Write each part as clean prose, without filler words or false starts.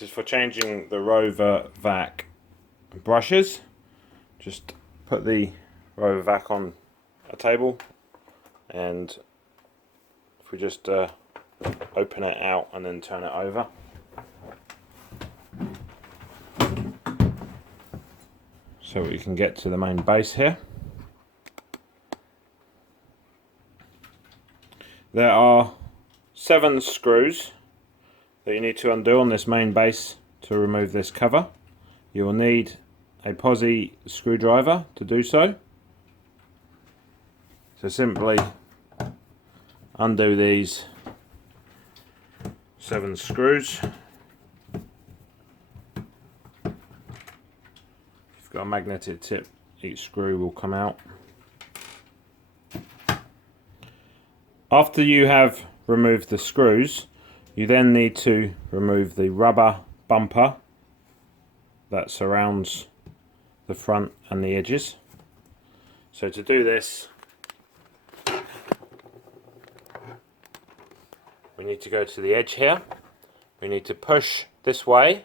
This is for changing the RovaVac brushes. Just put the RovaVac on a table, and if we just open it out and then turn it over, so we can get to the main base here. There are 7 screws that you need to undo on this main base to remove this cover. You will need a posi screwdriver to do so. So simply undo these 7 screws. If you've got a magnetic tip, each screw will come out. After you have removed the screws, you then need to remove the rubber bumper that surrounds the front and the edges. So to do this, we need to go to the edge here. We need to push this way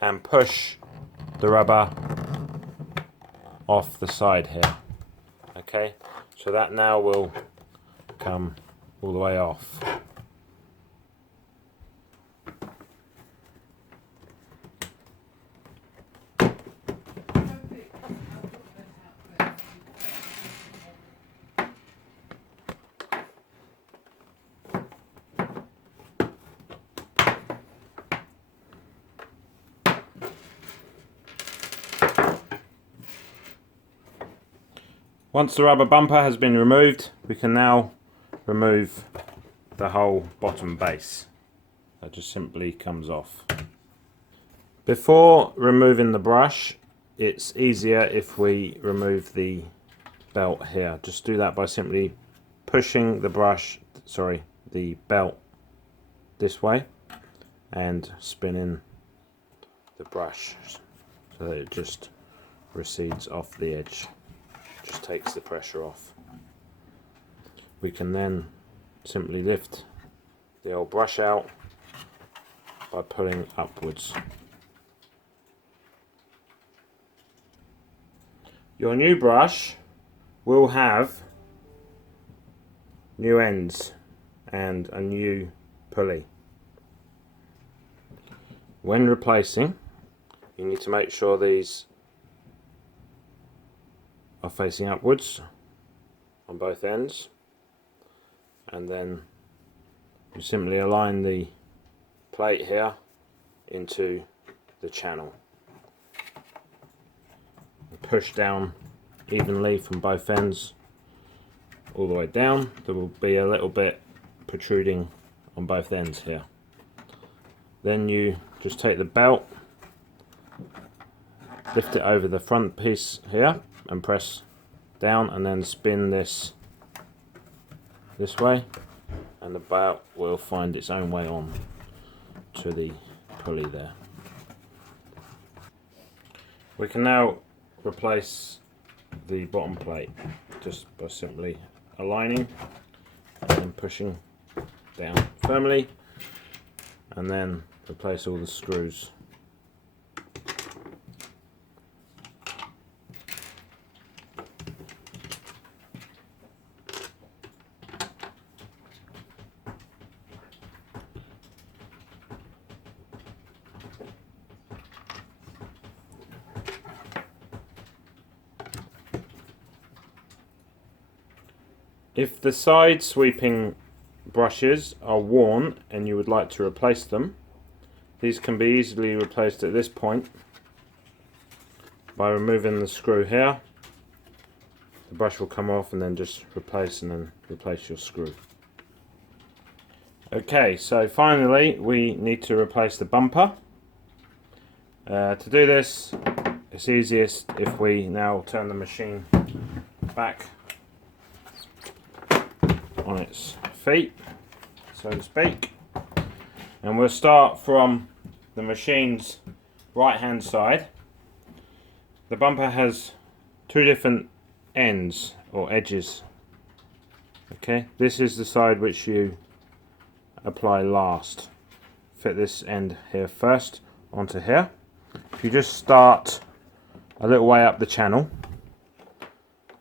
and push the rubber off the side here. Okay, so that now will come all the way off. Once the rubber bumper has been removed, we can now remove the whole bottom base. That just simply comes off. Before removing the brush, it's easier if we remove the belt here. Just do that by simply pushing the the belt this way and spinning the brush so that it just recedes off the edge. Just takes the pressure off. We can then simply lift the old brush out by pulling upwards. Your new brush will have new ends and a new pulley. When replacing, you need to make sure these are facing upwards on both ends, and then you simply align the plate here into the channel and push down evenly from both ends all the way down. There will be a little bit protruding on both ends here. Then you just take the belt, lift it over the front piece here and press down, and then spin this way, and the belt will find its own way on to the pulley there. We can now replace the bottom plate just by simply aligning and pushing down firmly, and then replace all the screws. If the side sweeping brushes are worn and you would like to replace them, these can be easily replaced at this point by removing the screw here. The brush will come off, and then just replace your screw. Okay, so finally we need to replace the bumper. To do this, it's easiest if we now turn the machine back on its feet, so to speak, and we'll start from the machine's right hand side. The bumper has 2 different ends or edges. Okay, this is the side which you apply last. fit this end here first onto here. If you just start a little way up the channel,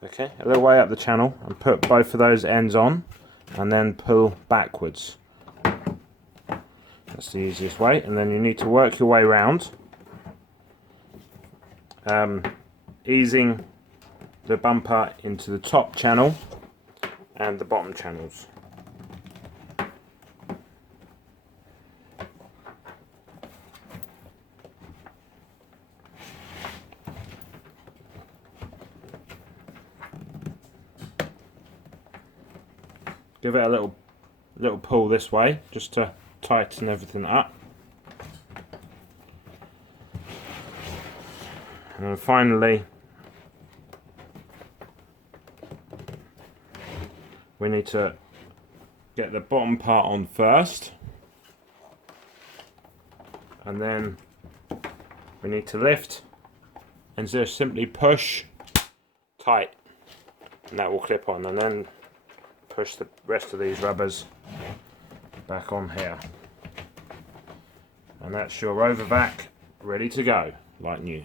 okay, a little way up the channel, and put both of those ends on, and then pull backwards. That's the easiest way, and then you need to work your way round, easing the bumper into the top channel and the bottom channels. Give it a little pull this way, just to tighten everything up. And then finally, we need to get the bottom part on first, and then we need to lift and just simply push tight, and that will clip on, and then push the rest of these rubbers back on here, and that's your RovaVac ready to go like new.